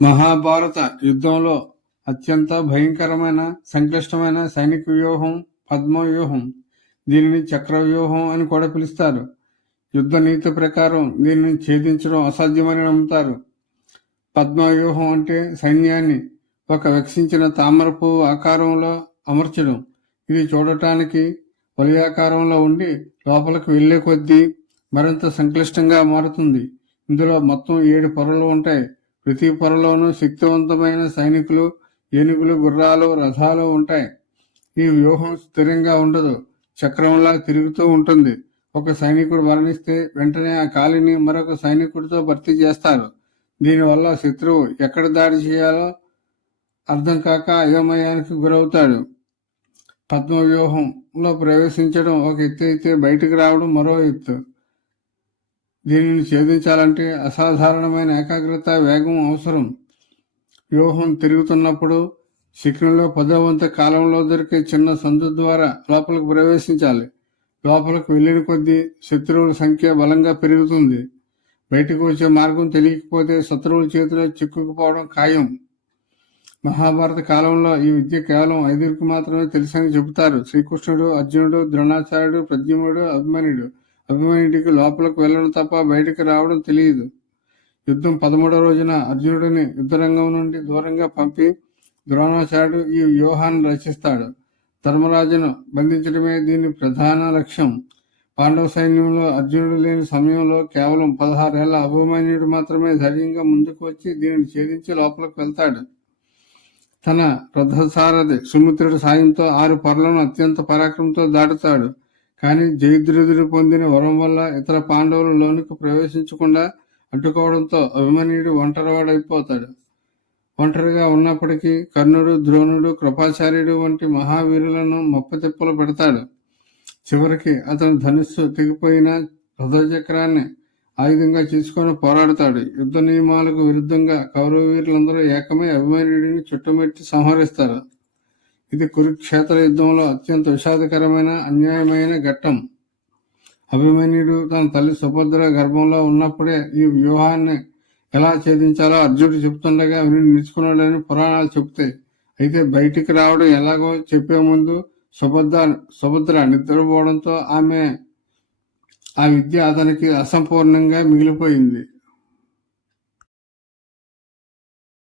మహాభారత యుద్ధంలో అత్యంత భయంకరమైన, సంక్లిష్టమైన సైనిక వ్యూహం పద్మ వ్యూహం. దీనిని చక్ర వ్యూహం అని కూడా పిలుస్తారు. యుద్ధ నీతి ప్రకారం దీనిని ఛేదించడం అసాధ్యమని నమ్ముతారు. పద్మ వ్యూహం అంటే సైన్యాన్ని ఒక వికసించిన తామర పువ్వు ఆకారంలో అమర్చడం. ఇది చూడటానికి వలయాకారంలో ఉండి లోపలికి వెళ్లే కొద్దీ మరింత సంక్లిష్టంగా మారుతుంది. ఇందులో మొత్తం 7 పొరలు ఉంటాయి. ప్రతి పొరలోనూ శక్తివంతమైన సైనికులు, ఏనుగులు, గుర్రాలు, రథాలు ఉంటాయి. ఈ వ్యూహం స్థిరంగా ఉండదు, చక్రంలా తిరుగుతూ ఉంటుంది. ఒక సైనికుడు మరణిస్తే వెంటనే ఆ ఖాళీని మరొక సైనికుడితో భర్తీ చేస్తారు. దీనివల్ల శత్రువు ఎక్కడ దాడి చేయాలో అర్థం కాక అయోమయానికి గురవుతాడు. పద్మ వ్యూహంలో ప్రవేశించడం ఒక ఎత్తు అయితే బయటకు రావడం మరో ఎత్తు. దీనిని ఛేదించాలంటే అసాధారణమైన ఏకాగ్రత, వేగం అవసరం. వ్యూహం తిరుగుతున్నప్పుడు శిఖరంలో 10వ వంతు కాలంలో దొరికే చిన్న సందు ద్వారా లోపలికి ప్రవేశించాలి. లోపలికి వెళ్ళిన కొద్దీ శత్రువుల సంఖ్య బలంగా పెరుగుతుంది. బయటకు వచ్చే మార్గం తెలియకపోతే శత్రువుల చేతిలో చిక్కుకుపోవడం ఖాయం. మహాభారత కాలంలో ఈ విద్య కేవలం 5కి మాత్రమే తెలుసని చెబుతారు. శ్రీకృష్ణుడు, అర్జునుడు, ద్రోణాచార్యుడు, ప్రద్యుమ్నుడు, అభిమన్యుడు. అభిమన్యుడికి లోపలికి వెళ్ళడం తప్ప బయటకు రావడం తెలియదు. యుద్ధం 13వ రోజున అర్జునుడిని యుద్ధరంగం నుండి దూరంగా పంపి ద్రోణాచార్యుడు ఈ వ్యూహాన్ని రచిస్తాడు. ధర్మరాజును బంధించడమే దీని ప్రధాన లక్ష్యం. పాండవ సైన్యంలో అర్జునుడు లేని సమయంలో కేవలం 16 ఏళ్ల అభిమన్యుడు మాత్రమే ధైర్యంగా ముందుకు వచ్చి దీనిని ఛేదించి లోపలికి వెళ్తాడు. తన రథసారథి సుమిత్రుడి సాయంతో 6 పొరలను అత్యంత పరాక్రమంతో దాటుతాడు. కానీ జయద్రథుడు పొందిన వరం వల్ల ఇతర పాండవులు లోనికి ప్రవేశించకుండా అడ్డుకోవడంతో అభిమన్యుడు ఒంటరివాడైపోతాడు. ఒంటరిగా ఉన్నప్పటికీ కర్ణుడు, ద్రోణుడు, కృపాచార్యుడు వంటి మహావీరులను మొప్పతిప్పలు పెడతాడు. చివరికి అతని ధనుస్సు తెగిపోయిన రథచక్రాన్ని ఆయుధంగా చేసుకొని పోరాడతాడు. యుద్ధ నియమాలకు విరుద్ధంగా కౌరవ వీరులందరూ ఏకమై అభిమన్యుడిని చుట్టుముట్టి సంహరిస్తారు. ఇది కురుక్షేత్ర యుద్ధంలో అత్యంత విషాదకరమైన, అన్యాయమైన ఘట్టం. అభిమన్యుడు తన తల్లి సుభద్ర గర్భంలో ఉన్నప్పుడే ఈ వ్యూహాన్ని ఎలా ఛేదించాలో అర్జునుడు చెబుతుండగా విని నేర్చుకున్నాడని పురాణాలు చెబుతాయి. అయితే బయటికి రావడం ఎలాగో చెప్పే ముందు సుభద్ర నిద్రపోవడంతో ఆ విద్య అతనికి అసంపూర్ణంగా మిగిలిపోయింది.